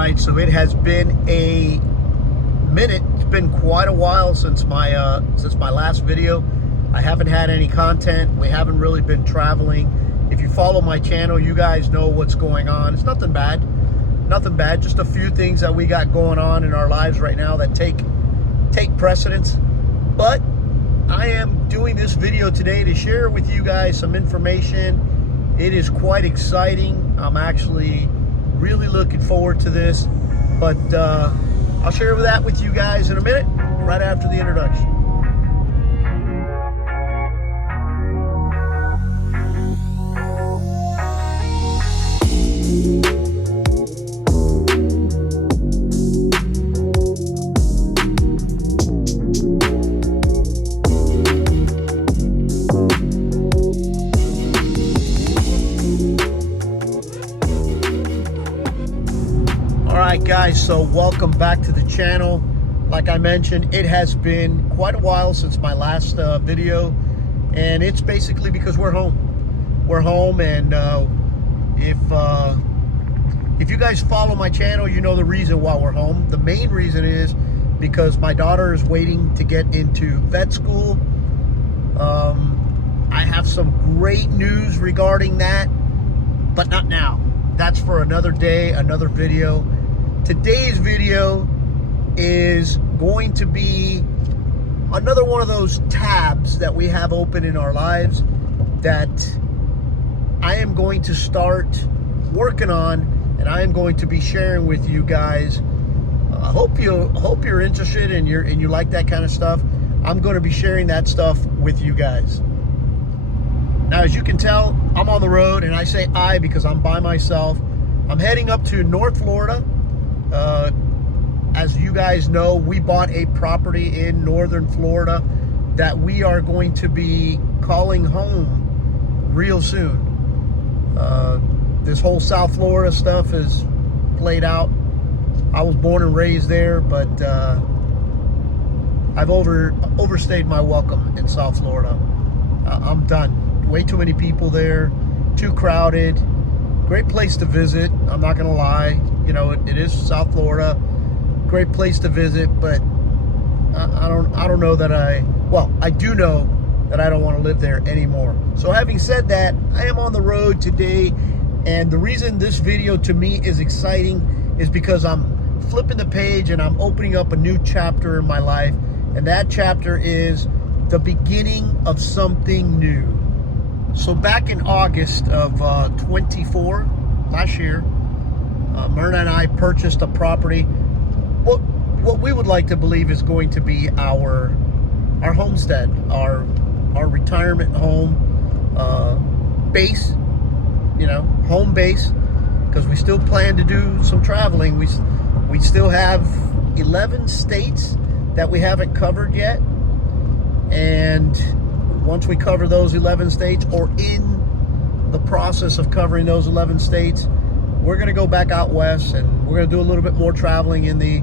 right, so it has been a minute. It's been quite a while since my last video. I haven't had any content. We haven't really been traveling. If you follow my channel, you guys know what's going on. It's nothing bad. Nothing bad. Just a few things that we got going on in our lives right now that take precedence. But I am doing this video today to share with you guys some information. It is quite exciting. I'm actually really looking forward to this. But I'll share that with you guys in a minute, right after the introduction. Alright guys, so welcome back to the channel. Like I mentioned, it has been quite a while since my last video, and it's basically because we're home. We're home, and if you guys follow my channel, you know the reason why we're home. The main reason is because my daughter is waiting to get into vet school. I have some great news regarding that, but not now. That's for another day, another video. Today's video is going to be another one of those tabs that we have open in our lives that I am going to start working on, and I am going to be sharing with you guys. I hope you're interested and you like that kind of stuff. I'm going to be sharing that stuff with you guys. Now, as you can tell, I'm on the road, and I say I because I'm by myself. I'm heading up to North Florida. As you guys know, we bought a property in northern Florida that we are going to be calling home real soon. This whole South Florida stuff is played out. I was born and raised there, but I've overstayed my welcome in South Florida. I'm done. Way too many people there, too crowded. Great place to visit, I'm not gonna lie. You know, it is South Florida. Great place to visit, but I don't know that I do know that I don't want to live there anymore. So having said that, I am on the road today, and the reason this video to me is exciting is because I'm flipping the page and I'm opening up a new chapter in my life, and that chapter is the beginning of something new. So back in August of 24, last year, Myrna and I purchased a property, what we would like to believe is going to be our homestead, our retirement home base, you know, home base, because we still plan to do some traveling. We still have 11 states that we haven't covered yet, and once we cover those 11 states, or in the process of covering those 11 states, we're going to go back out west, and we're going to do a little bit more traveling in the,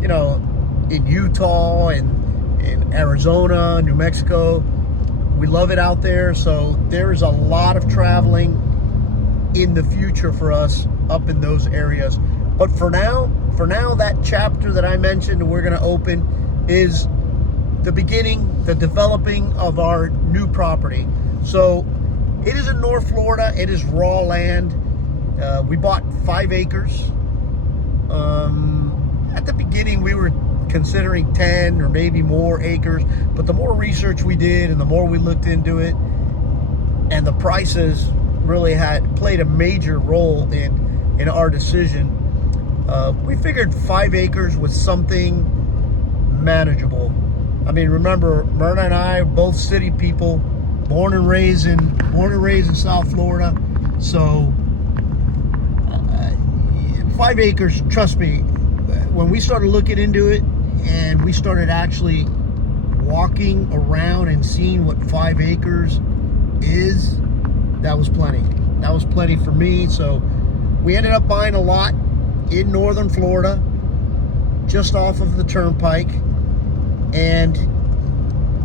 you know, in Utah and in Arizona, New Mexico. We love it out there, so there is a lot of traveling in the future for us up in those areas. But for now, that chapter that I mentioned we're going to open is the beginning, the developing of our new property. So it is in North Florida. It is raw land. We bought 5 acres. At the beginning, we were considering 10 or maybe more acres, but the more research we did and the more we looked into it, and the prices really played a major role in our decision, we figured 5 acres was something manageable. I mean, remember, Myrna and I are both city people, born and raised in South Florida. So 5 acres, trust me, when we started looking into it and we started actually walking around and seeing what 5 acres is, that was plenty. That was plenty for me. So we ended up buying a lot in northern Florida, just off of the turnpike, and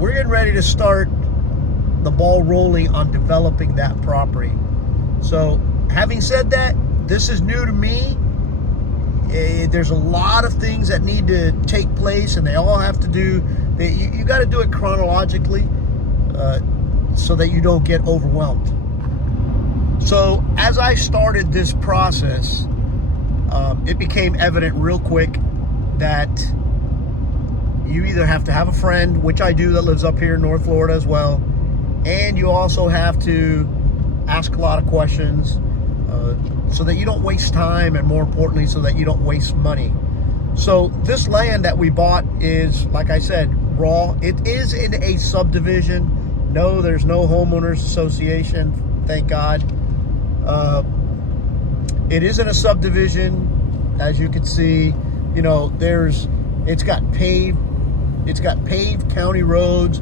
we're getting ready to start the ball rolling on developing that property. So having said that, this is new to me. there's a lot of things that need to take place, and they all have to do. You got to do it chronologically, so that you don't get overwhelmed. So as I started this process, it became evident real quick that you either have to have a friend, which I do, that lives up here in North Florida as well, and you also have to ask a lot of questions, so that you don't waste time, and more importantly, so that you don't waste money. So this land that we bought is, like I said, raw. It is in a subdivision. No, there's no homeowners association, thank God. It is in a subdivision, as you can see. You know, it's got paved county roads,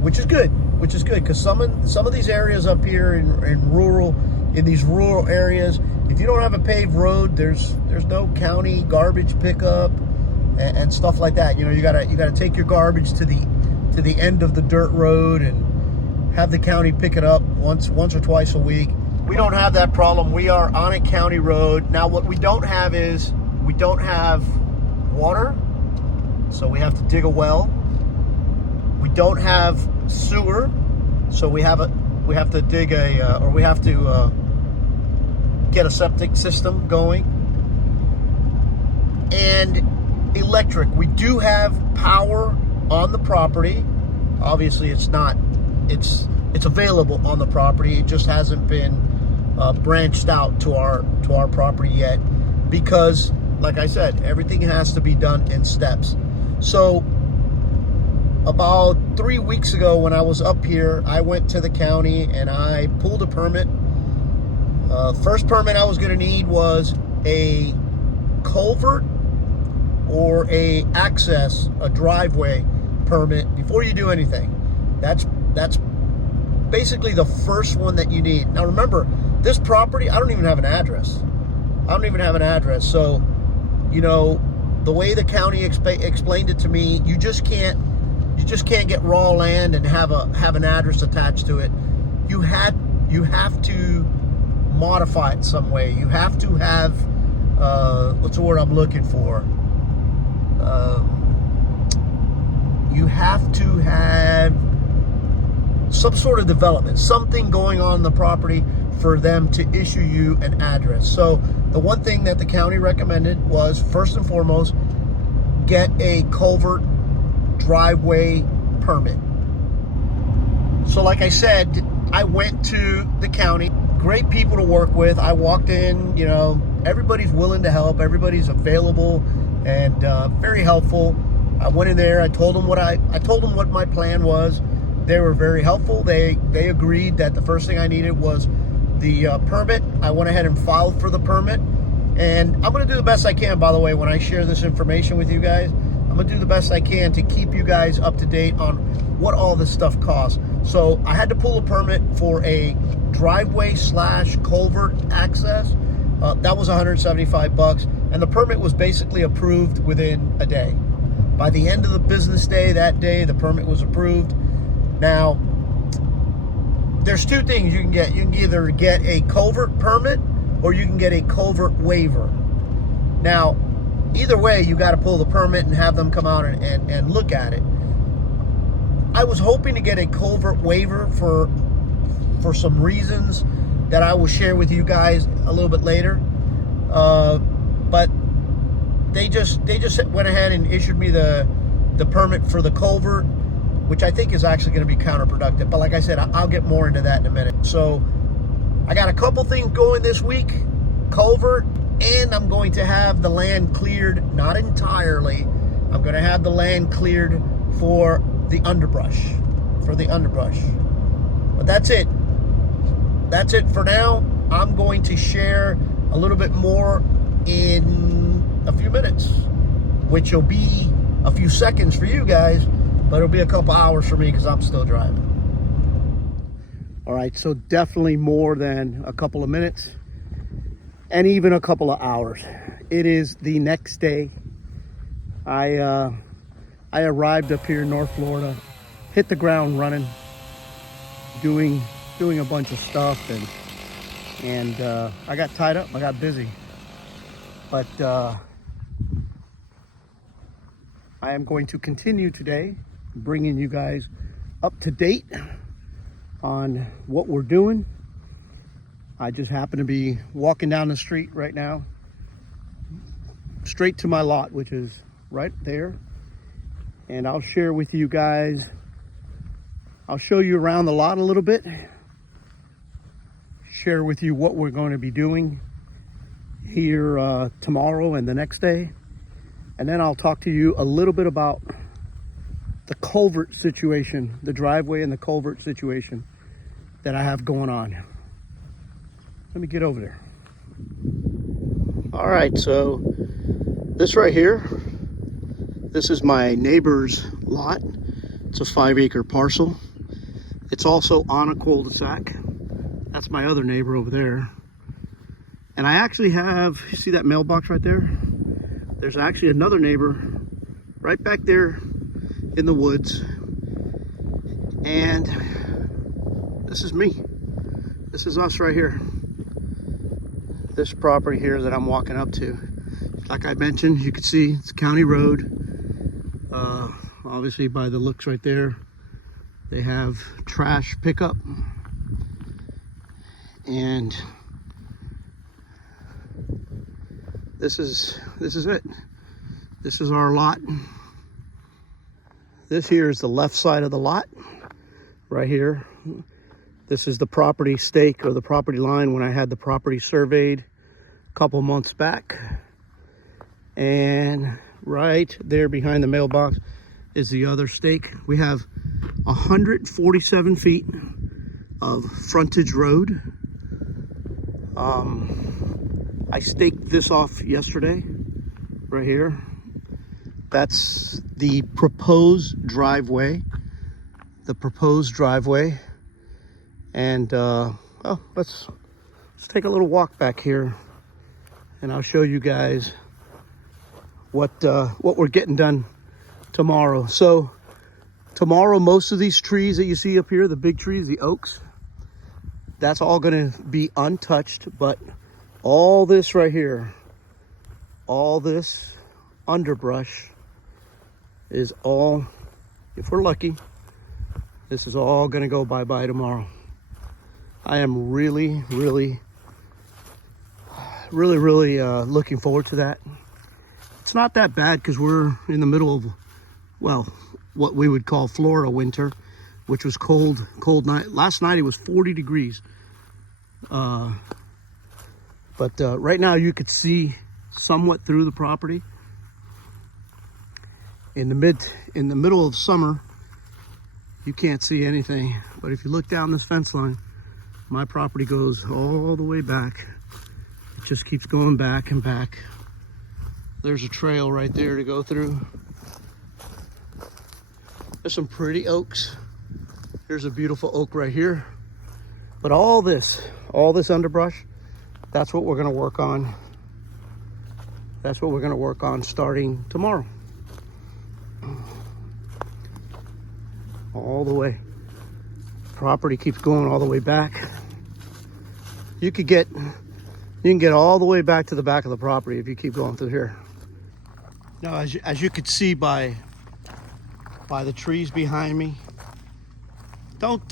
which is good because some of these areas up here in these rural areas, if you don't have a paved road, there's no county garbage pickup and stuff like that. You know, you gotta take your garbage to the end of the dirt road and have the county pick it up once or twice a week. We don't have that problem. We are on a county road. Now, what we don't have is we don't have water, so we have to dig a well. We don't have sewer, so we have to dig we have to get a septic system going. And electric. We do have power on the property. Obviously, it's available on the property. It just hasn't been branched out to our property yet, because, like I said, everything has to be done in steps. So about 3 weeks ago, when I was up here, I went to the county and I pulled a permit. First permit I was going to need was a culvert or a driveway permit before you do anything. That's basically the first one that you need. Now remember, this property, I don't even have an address. So, you know, the way the county explained it to me, you just can't get raw land and have an address attached to it. You have to modify it some way. You have to have what's the word I'm looking for? You have to have some sort of development, something going on in the property for them to issue you an address. So the one thing that the county recommended was, first and foremost, get a culvert driveway permit. So like I said, I went to the county. Great people to work with. I walked in, you know, everybody's willing to help. Everybody's available and very helpful. I went in there. I told them what my plan was. They were very helpful. They agreed that the first thing I needed was the permit. I went ahead and filed for the permit. And I'm going to do the best I can, by the way, when I share this information with you guys. I'm going to do the best I can to keep you guys up to date on what all this stuff costs. So I had to pull a permit for a driveway / culvert access. That was $175, and the permit was basically approved within a day. By the end of the business day that day, the permit was approved. Now, there's two things you can get. You can either get a culvert permit or you can get a culvert waiver. Now, either way, you got to pull the permit and have them come out and look at it. I was hoping to get a culvert waiver for some reasons that I will share with you guys a little bit later. But they just went ahead and issued me the permit for the culvert, which I think is actually going to be counterproductive. But like I said, I'll get more into that in a minute. So I got a couple things going this week: culvert, and I'm going to have the land cleared, not entirely. I'm going to have the land cleared for the underbrush. But that's it. That's it for now. I'm going to share a little bit more in a few minutes, which will be a few seconds for you guys, but it'll be a couple hours for me because I'm still driving. All right, so definitely more than a couple of minutes and even a couple of hours. It is the next day. I arrived up here in North Florida, hit the ground running, doing a bunch of stuff, and I got tied up. I got busy, but I am going to continue today bringing you guys up to date on what we're doing. I just happen to be walking down the street right now, straight to my lot, which is right there. And I'll share with you guys, I'll show you around the lot a little bit, share with you what we're going to be doing here tomorrow and the next day. And then I'll talk to you a little bit about the culvert situation, the driveway and the culvert situation that I have going on. Let me get over there. All right, so this right here, this is my neighbor's lot. It's a 5-acre parcel. It's also on a cul-de-sac. That's my other neighbor over there. And I actually have, you see that mailbox right there? There's actually another neighbor right back there in the woods. And this is me. This is us right here. This property here that I'm walking up to. Like I mentioned, you can see it's a county road. Obviously by the looks right there, they have trash pickup. And this is it. This is our lot. This here is the left side of the lot, right here. This is the property stake or the property line when I had the property surveyed a couple months back. And right there behind the mailbox is the other stake. We have 147 feet of frontage road. I staked this off yesterday, right here. That's the proposed driveway. The proposed driveway. And well, let's take a little walk back here, and I'll show you guys what we're getting done tomorrow. So tomorrow, most of these trees that you see up here, the big trees, the oaks, that's all going to be untouched. But all this right here, all this underbrush is all, if we're lucky, this is all going to go bye-bye tomorrow. I am really looking forward to that. It's not that bad because we're in the middle of, well, what we would call Florida winter, which was cold night. Last night it was 40 degrees. But right now you could see somewhat through the property. In the middle of summer, you can't see anything. But if you look down this fence line, my property goes all the way back. It just keeps going back and back. There's a trail right there to go through. There's some pretty oaks. Here's a beautiful oak right here. But all this underbrush, that's what we're gonna work on. That's what we're gonna work on starting tomorrow. All the way. Property keeps going all the way back. You can get all the way back to the back of the property if you keep going through here. Now, as you can see by the trees behind me, don't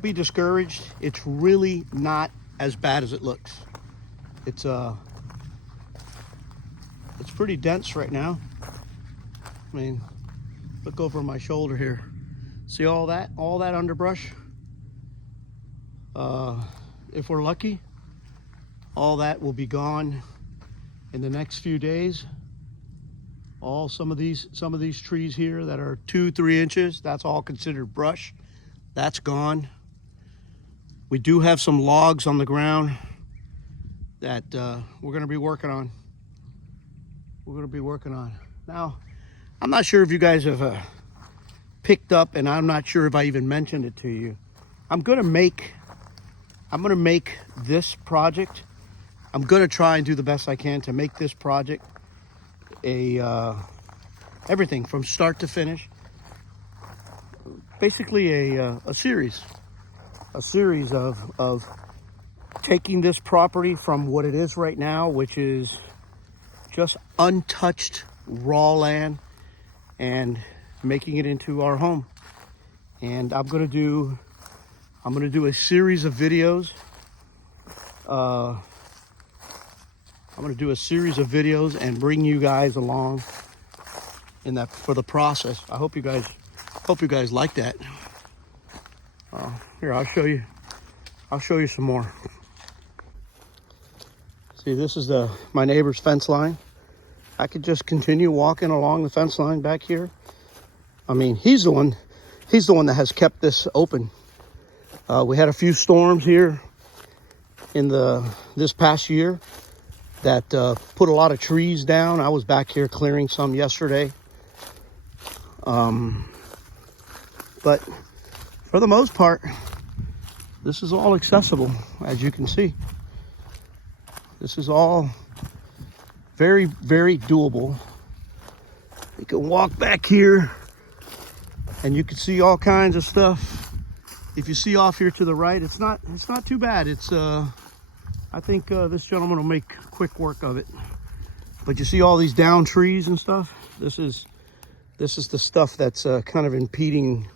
be discouraged. It's really not as bad as it looks. It's pretty dense right now. I mean, look over my shoulder here. See all that underbrush? If we're lucky, all that will be gone in the next few days. Some of these trees here that are 2-3 inches, that's all considered brush. That's gone. We do have some logs on the ground that we're going to be working on. Now, I'm not sure if you guys have picked up, and I'm not sure if I even mentioned it to you. I'm gonna make this project. I'm gonna try and do the best I can to make this project everything from start to finish. Basically a series of taking this property from what it is right now, which is just untouched raw land and making it into our home. And I'm gonna do a series of videos. I'm gonna do a series of videos and bring you guys along in that for the process. I hope you guys like that. Here, I'll show you some more. See, this is my neighbor's fence line. I could just continue walking along the fence line back here. I mean, he's the one that has kept this open. We had a few storms here in this past year that put a lot of trees down. I was back here clearing some yesterday. But for the most part, this is all accessible, as you can see. This is all very, very doable. You can walk back here and you can see all kinds of stuff. If you see off here to the right, it's not too bad. It's I think this gentleman will make quick work of it. But you see all these down trees and stuff. This is the stuff that's kind of impeding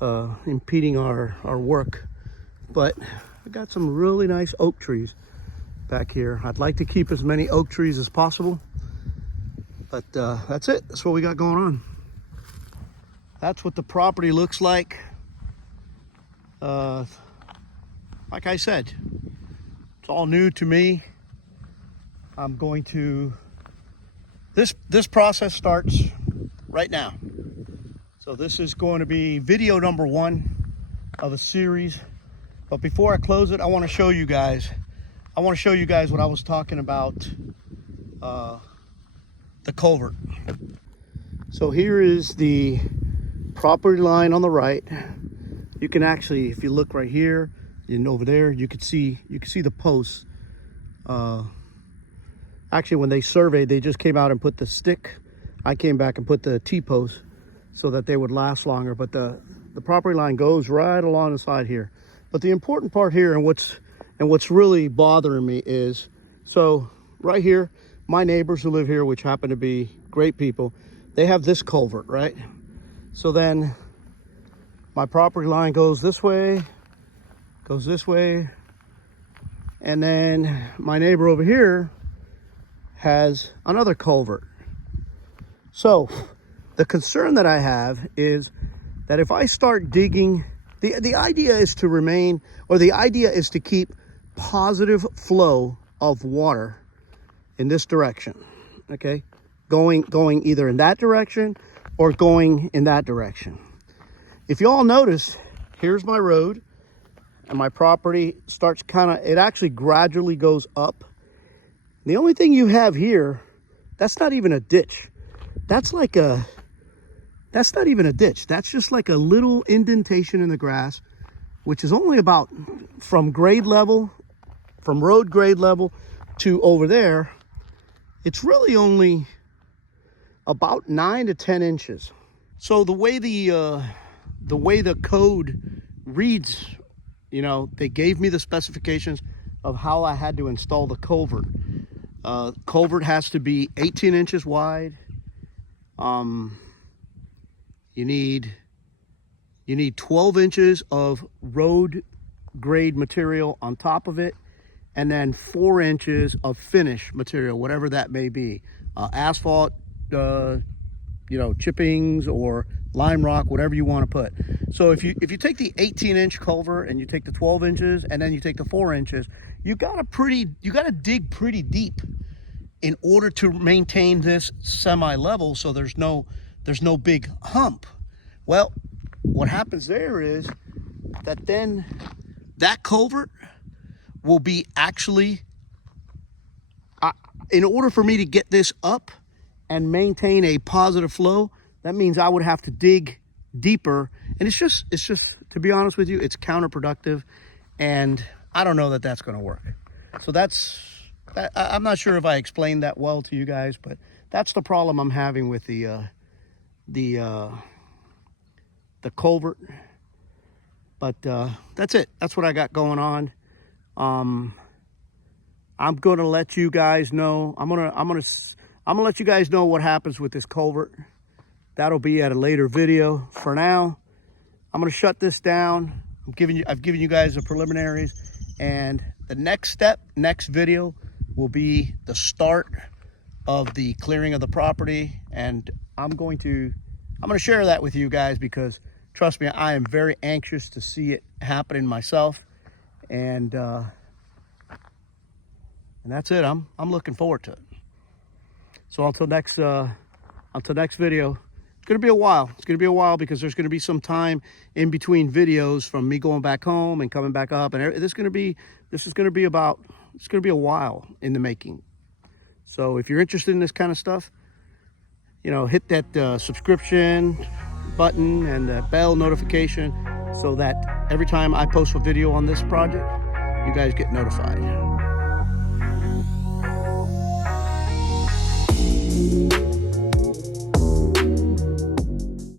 our work. But I got some really nice oak trees back here. I'd like to keep as many oak trees as possible, but that's it. That's what we got going on. That's what the property looks like. Like I said, it's all new to me. I'm going to, this process starts right now. So this is going to be video number 1 of a series. But before I close it, I want to show you guys what I was talking about, the culvert. So here is the property line on the right. You can actually, if you look right here and over there, you could see the posts. Actually, when they surveyed, they just came out and put the stick. I came back and put the T-posts so that they would last longer. But the property line goes right along the side here. But the important part here, and what's really bothering me is, so right here, my neighbors who live here, which happen to be great people, they have this culvert, right? So then my property line goes this way, and then my neighbor over here has another culvert. So the concern that I have is that if I start digging, the idea is to remain, or the idea is to keep positive flow of water in this direction, okay? Going either in that direction or going in that direction. If you all notice, here's my road, and my property starts it actually gradually goes up. The only thing you have here, that's not even a ditch. That's not even a ditch. That's just like a little indentation in the grass, which is only about from road grade level to over there. It's really only about 9 to 10 inches. So the way the code reads, you know, they gave me the specifications of how I had to install the culvert. Culvert has to be 18 inches wide. You need 12 inches of road grade material on top of it, and then 4 inches of finish material, whatever that may be. Asphalt, chippings or lime rock, whatever you want to put. So if you take the 18-inch culvert and you take the 12 inches and then you take the 4 inches, you gotta dig pretty deep in order to maintain this semi-level, so there's no big hump. Well, what happens there is that then that culvert will be actually, in order for me to get this up and maintain a positive flow, that means I would have to dig deeper. And it's just, to be honest with you, it's counterproductive. And I don't know that that's going to work. So I'm not sure if I explained that well to you guys, but that's the problem I'm having with the culvert. But that's it. That's what I got going on. I'm going to let you guys know. I'm I'm gonna let you guys know what happens with this culvert. That'll be at a later video. For now, I'm gonna shut this down. I've given you guys the preliminaries, and the next step, next video, will be the start of the clearing of the property, and I'm gonna share that with you guys, because trust me, I am very anxious to see it happening myself, and that's it. I'm looking forward to it. So until next video, it's gonna be a while. It's gonna be a while because there's gonna be some time in between videos from me going back home and coming back up, and this is gonna be a while in the making. So if you're interested in this kind of stuff, you know, hit that subscription button and that bell notification so that every time I post a video on this project, you guys get notified.